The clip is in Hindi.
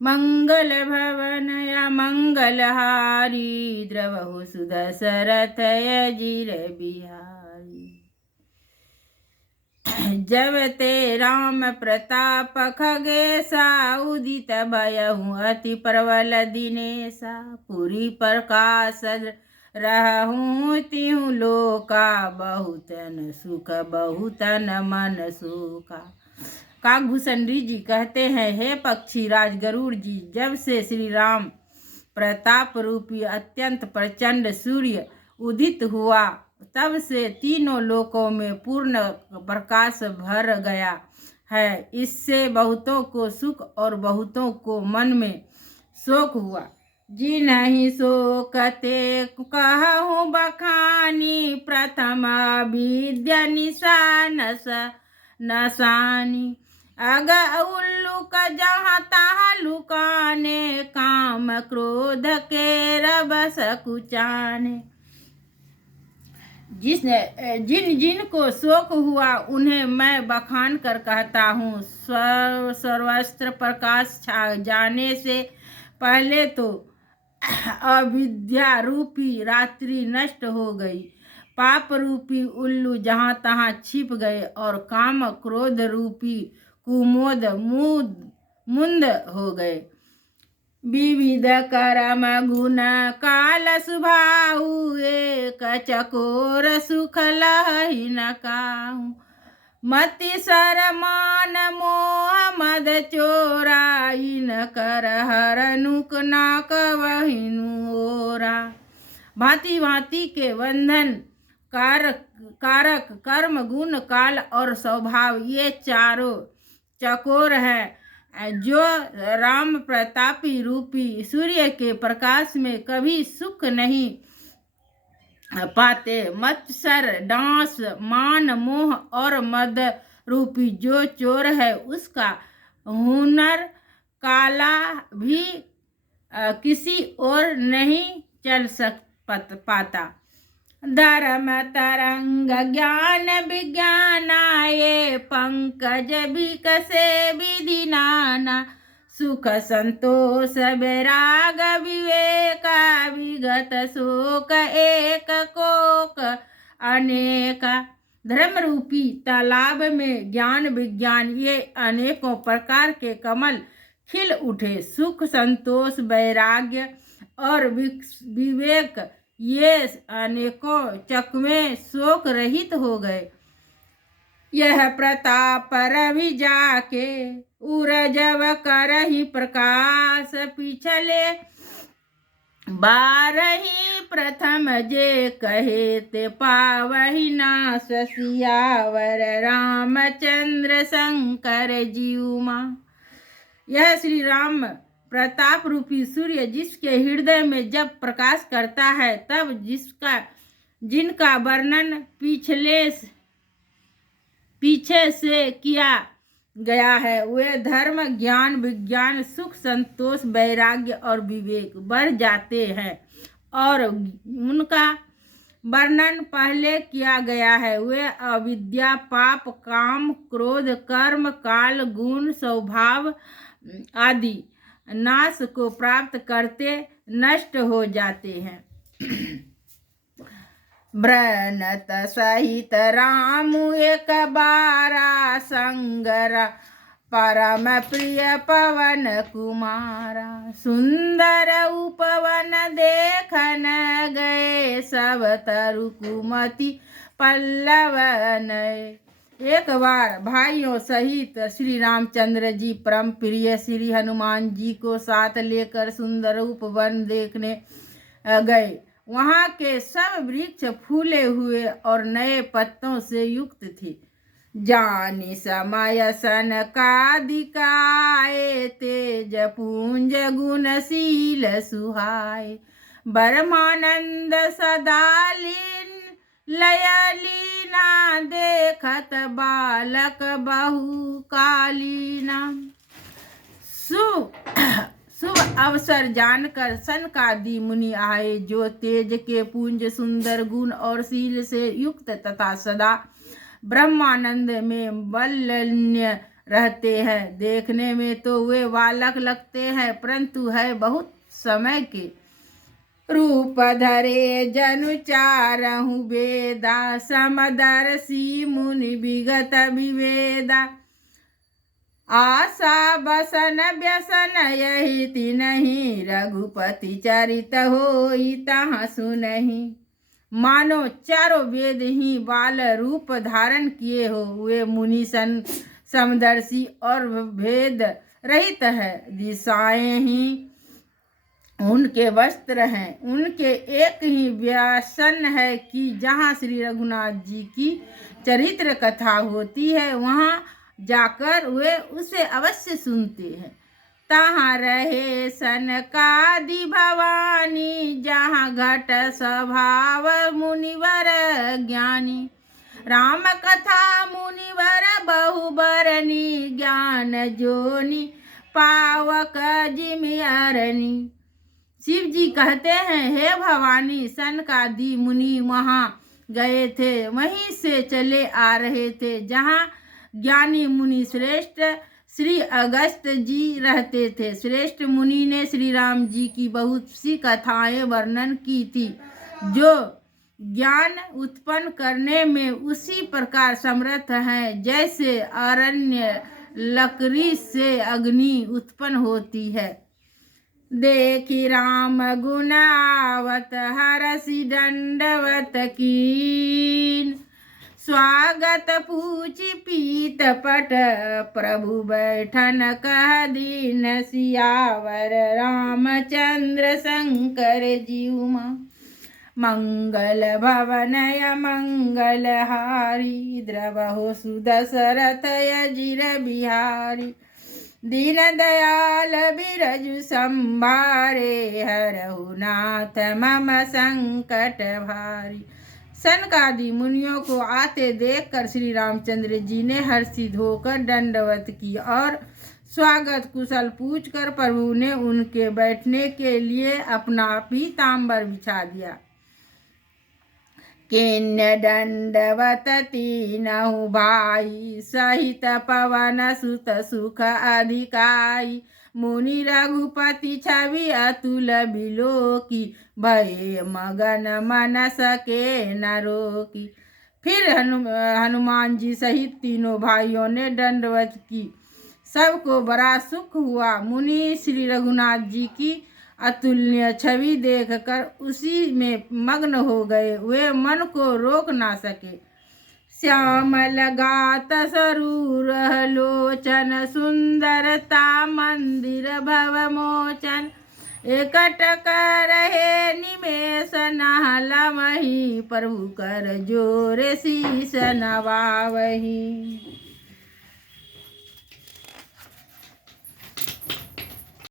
मंगल भवन या मंगलहारी द्रवहु सुदशरथ अजीर बिहारी। जब ते राम प्रताप खगेसा उदित भयहु अति प्रबल दिनेसा। पुरी प्रकाश रहूं तिहु लोका बहुतन सुख बहुतन मन सुखा। काकभूषण जी कहते हैं, हे पक्षी राज गरुड़ जी, जब से श्री राम प्रताप रूपी अत्यंत प्रचंड सूर्य उदित हुआ तब से तीनों लोकों में पूर्ण प्रकाश भर गया है। इससे बहुतों को सुख और बहुतों को मन में शोक हुआ। जी नहीं शोकते कहूँ बखानी प्रथम विद्या निशान नसानी। अग उल्लुक जहाँ तहाँ लुकाने काम क्रोध के रब सकुचाने। जिन जिन को शोक हुआ उन्हें मैं बखान कर कहता हूँ। सर्वस्त्र प्रकाश छा जाने से पहले तो अविद्या रूपी रात्रि नष्ट हो गई। पाप रूपी उल्लू जहाँ तहाँ छिप गए और काम क्रोध रूपी कुमोद मुंद हो गए। विविध कर्म गुण काल सुभाऊ एक चकोर सुख लहि न काहू। मति सरमान मोह मद चोराई न कर हर नुक नाक वहिनु ओरा। भांति भांति के बंधन कारक कर्म गुण काल और स्वभाव ये चारों चकोर है जो राम प्रतापी रूपी सूर्य के प्रकाश में कभी सुख नहीं पाते। मत्सर डांस मान मोह और मद रूपी जो चोर है उसका हुनर काला भी किसी और नहीं चल पाता। धर्म तरंग ज्ञान विज्ञान आए पंकज विकसे विधि नाना। सुख संतोष वैराग विवेक विगत शोक एक कोक अनेका। धर्म रूपी तालाब में ज्ञान विज्ञान ये अनेकों प्रकार के कमल खिल उठे। सुख संतोष वैराग्य और विवेक ये अनेकों चकमे शोक रहित हो गए। यह प्रताप रवि जाके उरजव करहि प्रकाश पिछले बारही प्रथम जे कहे ते पावहि नाश सियावर रामचंद्र शंकर जीउमा। यह श्री राम प्रताप रूपी सूर्य जिसके हृदय में जब प्रकाश करता है तब जिनका वर्णन पीछे से किया गया है वे धर्म ज्ञान विज्ञान सुख संतोष वैराग्य और विवेक बढ़ जाते हैं। और उनका वर्णन पहले किया गया है वे अविद्या पाप काम क्रोध कर्म काल गुण स्वभाव आदि नाश को प्राप्त करते नष्ट हो जाते हैं। ब्रनत सहित रामु एक बारा संगरा परम प्रिय पवन कुमारा। सुंदर उपवन देखन गए सब तरु कुमति पल्लवन। एक बार भाइयों सहित श्री रामचंद्र जी परम प्रिय श्री हनुमान जी को साथ लेकर सुंदर उपवन देखने गए। वहाँ के सब वृक्ष फूले हुए और नए पत्तों से युक्त थे। जानी समय सनकादिकाए तेज पुंज गुणशील सुहाए। ब्रह्मानंद सदालीन लयलीना देखत बालक बहुकालीना। शुभ अवसर जानकर सनकादि मुनि आए जो तेज के पुंज सुंदर गुण और शील से युक्त तथा सदा ब्रह्मानंद में बल्लन्य रहते हैं। देखने में तो वे बालक लगते हैं, परंतु है बहुत समय के। रूप धरे जनु चारहु वेदा, समदर्शी मुनि विगत विवेदा। आशा बसन व्यसन यही तिन्हि, रघुपति चरित होई तहाँ सुनहि। मानो चारों वेद ही बाल रूप धारण किए हो, वे मुनि समदर्शी और भेद रहित है। दिशाएं ही उनके वस्त्र हैं, उनके एक ही व्यसन है कि जहाँ श्री रघुनाथ जी की चरित्र कथा होती है वहाँ जाकर वे उसे अवश्य सुनते हैं। तहाँ रहे सनकादि भवानी, जहाँ घट स्वभाव मुनिवर ज्ञानी। राम कथा मुनिवर बहुबरनी, ज्ञान जोनि पावक जिमियरनी। शिव जी कहते हैं, हे भवानी, सनकादि मुनि वहाँ गए थे, वहीं से चले आ रहे थे जहाँ ज्ञानी मुनि श्रेष्ठ श्री अगस्त जी रहते थे। श्रेष्ठ मुनि ने श्री राम जी की बहुत सी कथाएं वर्णन की थी, जो ज्ञान उत्पन्न करने में उसी प्रकार समर्थ हैं जैसे अरण्य लकड़ी से अग्नि उत्पन्न होती है। देखी राम गुण आवत, हरसि दंडवत कीन। स्वागत पूछि पीत पट, प्रभु बैठन कह दीन सियावर। रामचंद्र शंकर जीउमा, मंगल भवनय मंगल हारी। द्रवहु सुदशरथ अजिर बिहारी। दीन दयाल बिरजु संभारे, हरहु नाथ मम संकट भारी। सनकादि मुनियों को आते देखकर श्री रामचंद्र जी ने हर्षित होकर दंडवत की और स्वागत कुशल पूछकर प्रभु ने उनके बैठने के लिए अपना पीताम्बर बिछा दिया। किन्य दंडवत तीनहु भाई, सहित पवन सुत सुख अधिकाई। मुनि रघुपति छवि अतुल बिलोकी, भये मगन मन सके न रोकी। फिर हनुमान जी सहित तीनों भाइयों ने दंडवत की। सबको बड़ा सुख हुआ। मुनि श्री रघुनाथ जी की अतुल्य छवि देखकर उसी में मग्न हो गए, वे मन को रोक ना सके। श्याम लगात सरूर लोचन, सुंदरता मंदिर भव मोचन। एकटक रहे निमेष नहलमहि, प्रभु कर जोर शीस नवावहि।